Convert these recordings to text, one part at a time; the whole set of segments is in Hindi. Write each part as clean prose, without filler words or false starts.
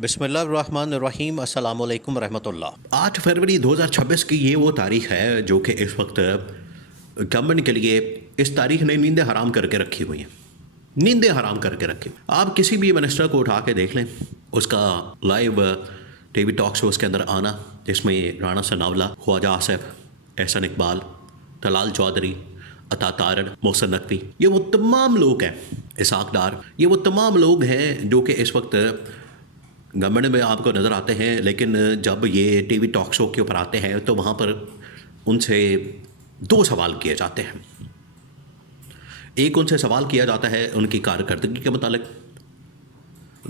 बिस्मिल्लाहिर्रहमानिर्रहीम अस्सलाम वालेकुम रहमतुल्लाह। 8 फरवरी 2026 की ये वो तारीख है जो कि इस वक्त गवर्नमेंट के लिए इस तारीख ने नींदें हराम करके रखी हुई हैं। नींदें हराम करके रखी। आप किसी भी मिनिस्टर को उठा के देख लें, उसका लाइव टीवी टॉक शोज़ के अंदर आना, जिसमें राना सनावला, ख्वाजा आसिफ, एहसन इकबाल, तलाल चौधरी, अता तारड़, मोहसिन नकवी, ये वो तमाम लोग हैं, इसाक डार, ये वो तमाम लोग हैं जो कि इस वक्त गवर्नमेंट में आपको नज़र आते हैं। लेकिन जब ये टीवी टॉक शो के ऊपर आते हैं तो वहाँ पर उनसे दो सवाल किए जाते हैं। एक, उनसे सवाल किया जाता है उनकी कारकर्दगी के मुतालिक।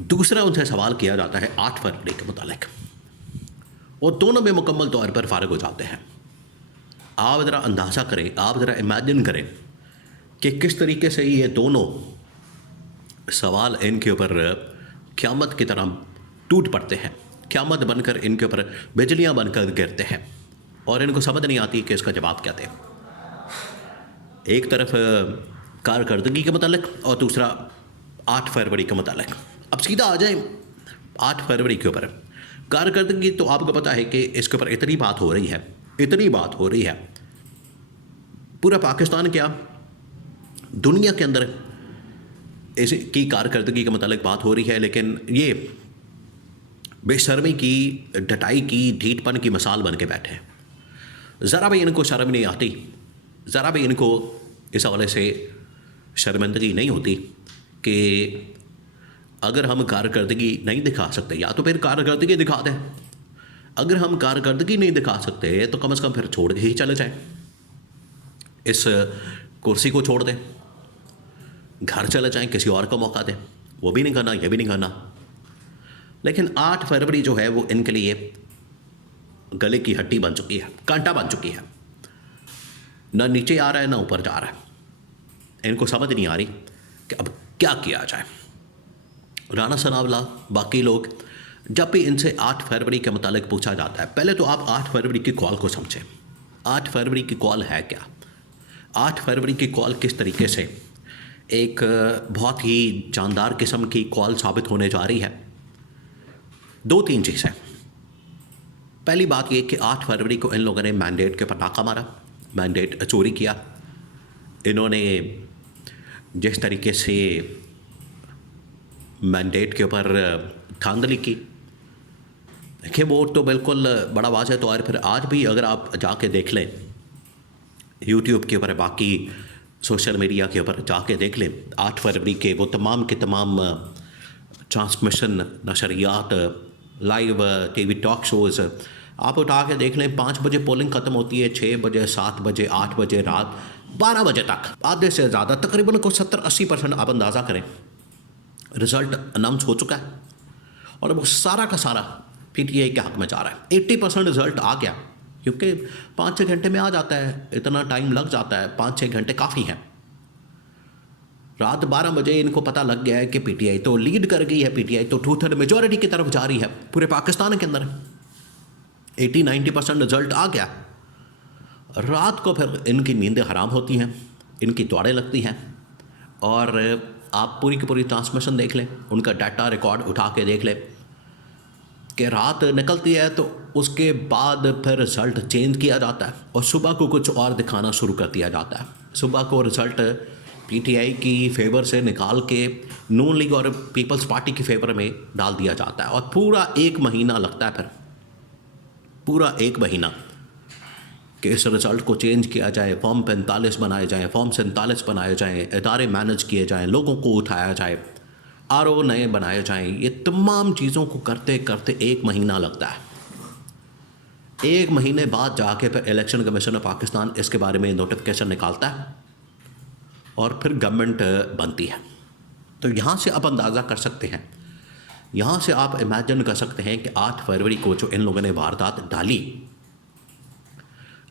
दूसरा, उनसे सवाल किया जाता है 8 फरवरी के मुतालिक। और दोनों में मुकम्मल तौर पर फारिग हो जाते हैं। आप ज़रा अंदाज़ा करें, आप ज़रा इमेजिन करें कि किस तरीके से ये दोनों सवाल इनके ऊपर क़यामत की तरह टूट पड़ते हैं। क़यामत बनकर इनके ऊपर बिजलियां बनकर गिरते हैं और इनको समझ नहीं आती कि इसका जवाब क्या दें। एक तरफ कारकर्दगी के मुतालिक और दूसरा 8 फरवरी के मुतालिक। अब सीधा आ जाए 8 फरवरी के ऊपर। कारकर्दगी तो आपको पता है कि इसके ऊपर इतनी बात हो रही है, इतनी बात हो रही है, पूरा पाकिस्तान क्या दुनिया के अंदर इसकी कारकर्दगी के मुतालिक बात हो रही है। लेकिन ये बेशर्मी की, डटाई की, ढीठपन की मिसाल बन के बैठे हैं। ज़रा भी इनको शर्म नहीं आती, ज़रा भी इनको इस हवाले से शर्मिंदगी नहीं होती कि अगर हम कारकर्दगी नहीं दिखा सकते या तो फिर कारकर्दगी दिखा दें। अगर हम कारकर्दगी नहीं दिखा सकते तो कम से कम फिर छोड़ के ही चले जाएं, इस कुर्सी को छोड़ दें, घर चले जाएं, किसी और को मौका दें। वो भी नहीं करना, ये भी नहीं करना। लेकिन 8 फरवरी जो है वो इनके लिए गले की हड्डी बन चुकी है, कांटा बन चुकी है। ना नीचे आ रहा है, ना ऊपर जा रहा है। इनको समझ नहीं आ रही कि अब क्या किया जाए। राना सनावला, बाकी लोग, जब भी इनसे 8 फरवरी के मुतालिक पूछा जाता है, पहले तो आप 8 फरवरी की कॉल को समझें। 8 फरवरी की कॉल है क्या? 8 फरवरी की कॉल किस तरीके से एक बहुत ही जानदार किस्म की कॉल साबित होने जा रही है। 2-3 चीज़ें। पहली बात ये कि 8 फरवरी को इन लोगों ने मैंडेट के ऊपर नाका मारा, मैंडेट चोरी किया। इन्होंने जिस तरीके से मैंडेट के ऊपर धांधली की, देखिए वो तो बिल्कुल बड़ा वाज़ह तौर पर आज भी अगर आप जाके देख लें यूट्यूब के ऊपर, बाकी सोशल मीडिया के ऊपर जाके देख लें, 8 फरवरी के वो तमाम के तमाम ट्रांसमिशन, नशरियात, लाइव टीवी टॉक शोज़ आप उठा के देख लें। 5 बजे पोलिंग ख़त्म होती है, 6 बजे, 7 बजे, 8 बजे, रात 12 बजे तक, आधे से ज़्यादा, तकरीबन को 70-80% आप अंदाज़ा करें रिज़ल्ट अनाउंस हो चुका है और वो सारा का सारा PTI के हक़ में जा रहा है। 80% रिज़ल्ट आ गया, क्योंकि 5-6 घंटे में आ जाता है, इतना टाइम लग जाता है, 5-6 घंटे काफ़ी हैं। रात 12 बजे इनको पता लग गया है कि PTI तो लीड कर गई है, PTI तो 2/3 मेजॉरिटी की तरफ जा रही है पूरे पाकिस्तान के अंदर। 80-90% रिजल्ट आ गया। रात को फिर इनकी नींदें हराम होती हैं, इनकी दौड़ें लगती हैं और आप पूरी की पूरी ट्रांसमिशन देख लें, उनका डाटा रिकॉर्ड उठा के देख लें कि रात निकलती है तो उसके बाद फिर रिज़ल्ट चेंज किया जाता है और सुबह को कुछ और दिखाना शुरू कर दिया जाता है। सुबह को रिज़ल्ट PTI की फेवर से निकाल के नून लीग और पीपल्स पार्टी की फेवर में डाल दिया जाता है और पूरा 1 महीना लगता है, फिर पूरा 1 महीना कि इस रिज़ल्ट को चेंज किया जाए, फॉर्म 45 बनाए जाएँ, फॉर्म 47 बनाए जाएँ, इदारे मैनेज किए जाएँ, लोगों को उठाया जाए, RO नए बनाए जाएँ। ये तमाम चीज़ों को करते करते 1 महीना लगता है। 1 महीने बाद जाके फिर इलेक्शन कमीशन ऑफ पाकिस्तान इसके बारे में नोटिफिकेशन निकालता है और फिर गवर्नमेंट बनती है। तो यहाँ से आप अंदाज़ा कर सकते हैं, यहाँ से आप इमेजिन कर सकते हैं कि 8 फरवरी को जो इन लोगों ने वारदात डाली,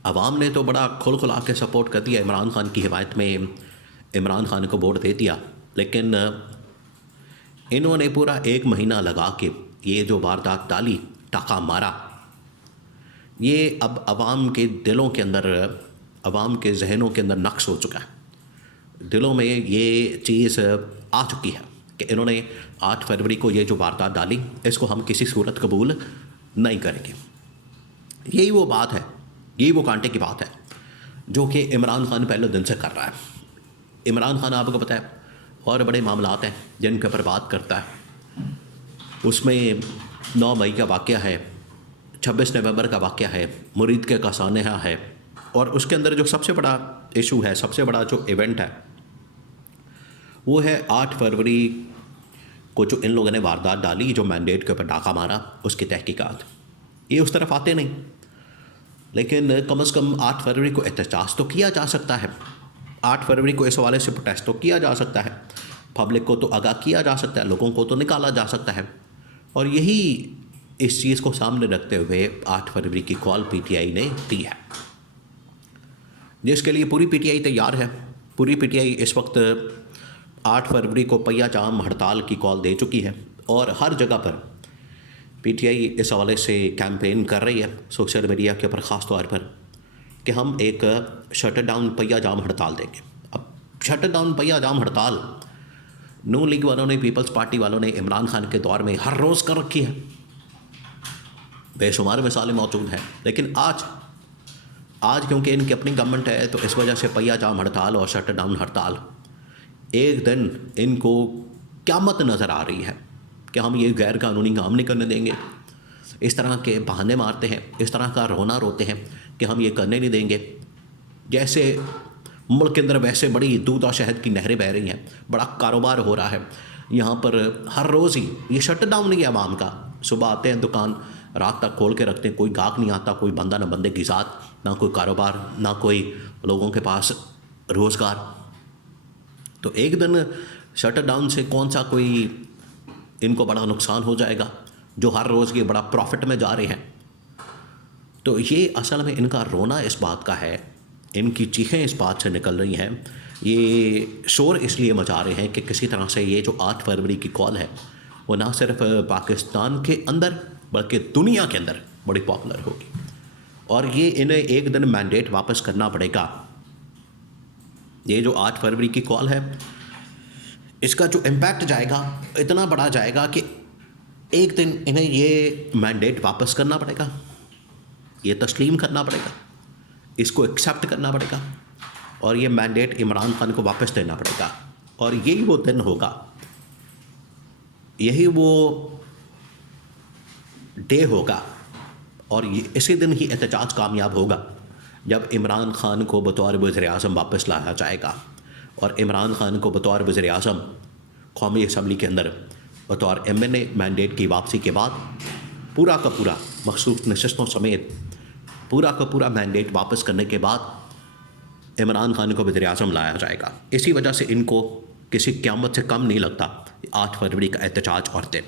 अवाम ने तो बड़ा खुल खुला के सपोर्ट कर दिया, इमरान खान की हिमायत में इमरान खान को वोट दे दिया। लेकिन इन्होंने पूरा 1 महीना लगा के ये जो वारदात डाली, टाका मारा, ये अब अवाम के दिलों के अंदर, अवाम के जहनों के अंदर नक्श हो चुका है। दिलों में ये चीज़ आ चुकी है कि इन्होंने 8 फरवरी को ये जो वारदात डाली, इसको हम किसी सूरत कबूल नहीं करेंगे। यही वो बात है, यही वो कांटे की बात है जो कि इमरान खान पहले दिन से कर रहा है। इमरान खान आपको पता है और बड़े मामलात हैं जिनके ऊपर बात करता है। उसमें 9 मई का वाक़या है, 26 नवंबर का वाक़या है, मुरीद के कासानेहा है, और उसके अंदर जो सबसे बड़ा इशू है, सबसे बड़ा जो इवेंट है, वो है 8 फरवरी को जो इन लोगों ने वारदात डाली, जो मैंडेट के ऊपर डाका मारा, उसकी तहकीकात। ये उस तरफ आते नहीं, लेकिन कम से कम 8 फरवरी को एहतजाज तो किया जा सकता है, 8 फरवरी को इस हवाले से प्रोटेस्ट तो किया जा सकता है, पब्लिक को तो आगाह किया जा सकता है, लोगों को तो निकाला जा सकता है। और यही इस चीज़ को सामने रखते हुए 8 फरवरी की कॉल पीटीआई ने दी है, जिसके लिए पूरी पीटीआई तैयार है। पूरी पीटीआई इस वक्त 8 फरवरी को पहिया जाम हड़ताल की कॉल दे चुकी है और हर जगह पर पीटीआई इस हवाले से कैंपेन कर रही है सोशल मीडिया के ऊपर, ख़ास तौर पर कि हम एक शटर डाउन पहिया जाम हड़ताल देंगे। अब शटर डाउन पहिया जाम हड़ताल नून लीग वालों ने, पीपल्स पार्टी वालों ने इमरान खान के दौर में हर रोज़ कर रखी है, बेशुमार मिसालें मौजूद हैं। लेकिन आज क्योंकि इनकी अपनी गवर्नमेंट है, तो इस वजह से पहिया जाम हड़ताल और शटर डाउन हड़ताल एक दिन इनको क़यामत नज़र आ रही है कि हम ये गैर कानूनी काम नहीं करने देंगे। इस तरह के बहाने मारते हैं, इस तरह का रोना रोते हैं कि हम ये करने नहीं देंगे। जैसे मुल्क के अंदर वैसे बड़ी दूध और शहद की नहरें बह रही हैं, बड़ा कारोबार हो रहा है यहाँ पर, हर रोज़ ही ये शट डाउन नहीं है आवाम का। सुबह आते हैं दुकान, रात तक खोल के रखते हैं, कोई गाहक नहीं आता, कोई बंदा ना बंदे की ज़ात, ना कोई कारोबार, ना कोई लोगों के पास रोज़गार। तो एक दिन शटर डाउन से कौन सा कोई इनको बड़ा नुकसान हो जाएगा, जो हर रोज़ ये बड़ा प्रॉफिट में जा रहे हैं। तो ये असल में इनका रोना इस बात का है, इनकी चीखें इस बात से निकल रही हैं, ये शोर इसलिए मचा रहे हैं कि किसी तरह से ये जो 8 फरवरी की कॉल है वो ना सिर्फ पाकिस्तान के अंदर बल्कि दुनिया के अंदर बड़ी पॉपुलर होगी, और ये इन्हें एक दिन मैंडेट वापस करना पड़ेगा। ये जो 8 फरवरी की कॉल है, इसका जो इम्पैक्ट जाएगा इतना बड़ा जाएगा कि एक दिन इन्हें ये मैंडेट वापस करना पड़ेगा, ये तस्लीम करना पड़ेगा, इसको एक्सेप्ट करना पड़ेगा, और ये मैंडेट इमरान खान को वापस देना पड़ेगा। और यही वो दिन होगा, यही वो डे होगा, और ये इसी दिन ही एहतजाज कामयाब होगा जब इमरान खान को बतौर वज़ीर-ए-आज़म वापस लाया जाएगा। और इमरान खान को बतौर वज़ीर-ए-आज़म कौमी असम्बली के अंदर बतौर MNA मैंडेट की वापसी के बाद पूरा का पूरा मखसूस नशस्तों समेत पूरा का पूरा मैंडेट वापस करने के बाद इमरान खान को वज़ीर-ए-आज़म लाया जाएगा। इसी वजह से इनको किसी क़यामत से कम नहीं लगता 8 फरवरी का एहतजाज और दिन।